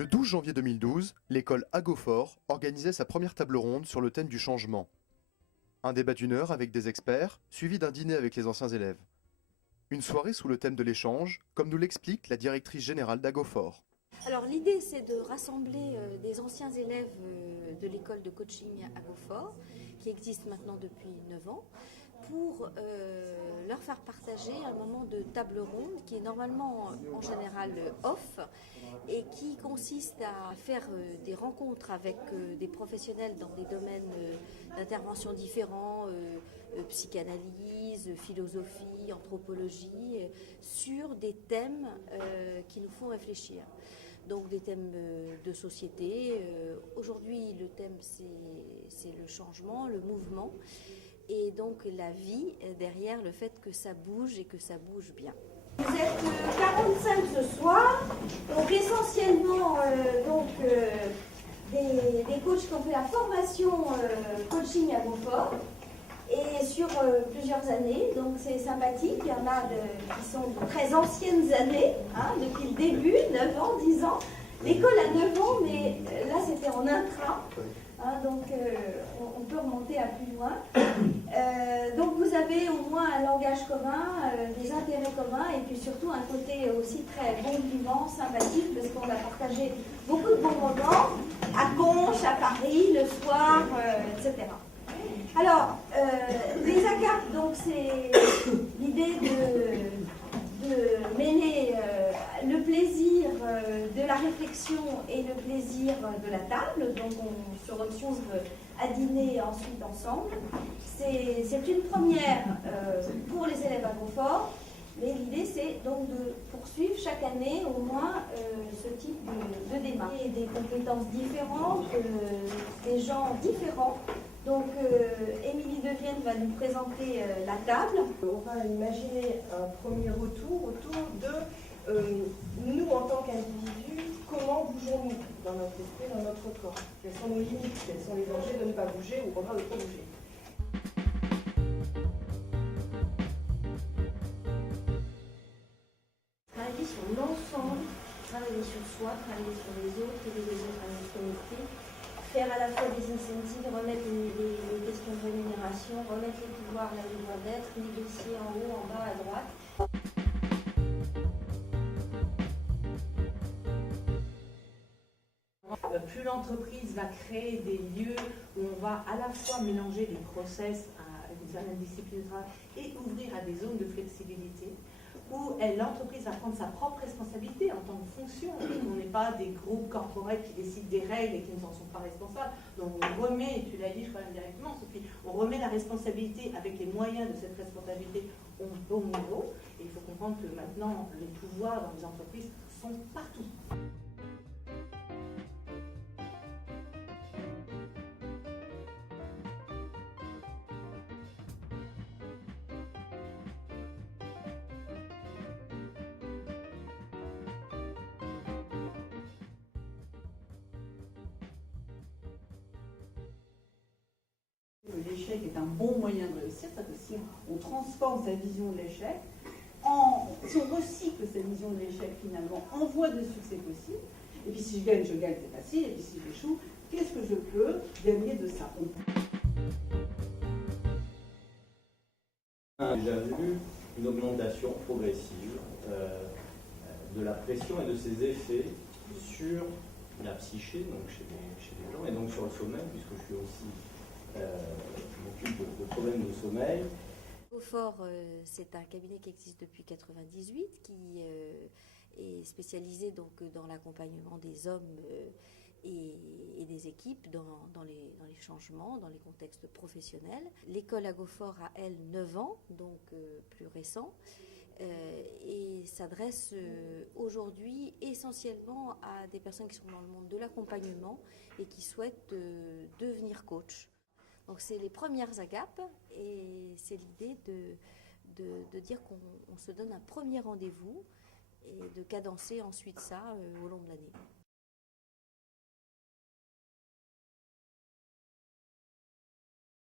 Le 12 janvier 2012, l'école Agofort organisait sa première table ronde sur le thème du changement. Un débat d'1 heure avec des experts, suivi d'un dîner avec les anciens élèves. Une soirée sous le thème de l'échange, comme nous l'explique la directrice générale d'Agofort. Alors l'idée c'est de rassembler des anciens élèves de l'école de coaching Agofort, qui existe maintenant depuis 9 ans, pour leur faire partager un moment de table ronde qui est normalement en général off et qui consiste à faire des rencontres avec des professionnels dans des domaines d'intervention différents, psychanalyse, philosophie, anthropologie, sur des thèmes qui nous font réfléchir. Donc des thèmes de société. Aujourd'hui, le thème, c'est le changement, le mouvement, et donc la vie derrière le fait que ça bouge et que ça bouge bien. Vous êtes 45 ce soir, donc essentiellement des coachs qui ont fait la formation coaching à Beaufort, et sur plusieurs années, donc c'est sympathique. Il y en a qui sont de très anciennes années, depuis le début, 9 ans, 10 ans. L'école a 9 ans, mais là c'était en intra, donc on peut remonter à plus loin. Donc vous avez au moins un langage commun, des intérêts communs, et puis surtout un côté aussi très bon vivant, sympathique, parce qu'on a partagé beaucoup de bons moments à Conches, à Paris, le soir, etc. Alors, les ACAP, donc c'est l'idée de mêler le plaisir de la réflexion et le plaisir de la table. Donc on se retrouve à dîner ensuite ensemble. C'est une première pour les élèves à Beaufort, mais l'idée c'est donc de poursuivre chaque année au moins ce type de démarche. Et des compétences différentes, des gens différents. Donc, Émilie Devienne va nous présenter la table. On va imaginer un premier retour autour de nous en tant qu'individus, comment bougeons-nous dans notre esprit, dans notre corps? Quelles sont nos limites? Quels sont les dangers de ne pas bouger ou au contraire de trop bouger? Travailler sur l'ensemble, travailler sur soi, travailler sur les autres, aider les autres à nous connecter. Faire à la fois des incentives, remettre les questions de rémunération, remettre les pouvoirs là où ils doivent être, négocier en haut, en bas, à droite. Plus l'entreprise va créer des lieux où on va à la fois mélanger les process avec une certaine discipline de travail et ouvrir à des zones de flexibilité, où l'entreprise va prendre sa propre responsabilité en tant que fonction, et qu'on n'est pas des groupes corporels qui décident des règles et qui ne s'en sont pas responsables. Donc on remet, et tu l'as dit je crois indirectement Sophie, on remet la responsabilité avec les moyens de cette responsabilité au bon niveau, et il faut comprendre que maintenant les pouvoirs dans les entreprises sont partout. L'échec est un bon moyen de réussir, c'est-à-dire que si on transforme sa vision de l'échec, si on recycle sa vision de l'échec finalement, on voit de succès possible, et puis si je gagne, c'est facile, et puis si j'échoue, qu'est-ce que je peux gagner de ça? On a déjà vu une augmentation progressive de la pression et de ses effets sur la psyché, donc chez les gens, et donc sur le sommeil, puisque je suis aussi je m'occupe de problèmes de sommeil. Beaufort, c'est un cabinet qui existe depuis 1998, qui est spécialisé donc dans l'accompagnement des hommes et des équipes dans les changements, dans les contextes professionnels. L'école Agofort a, elle, 9 ans, donc plus récent, et s'adresse aujourd'hui essentiellement à des personnes qui sont dans le monde de l'accompagnement et qui souhaitent devenir coach. Donc c'est les premières AGAP, et c'est l'idée de dire qu'on se donne un premier rendez-vous et de cadencer ensuite ça au long de l'année.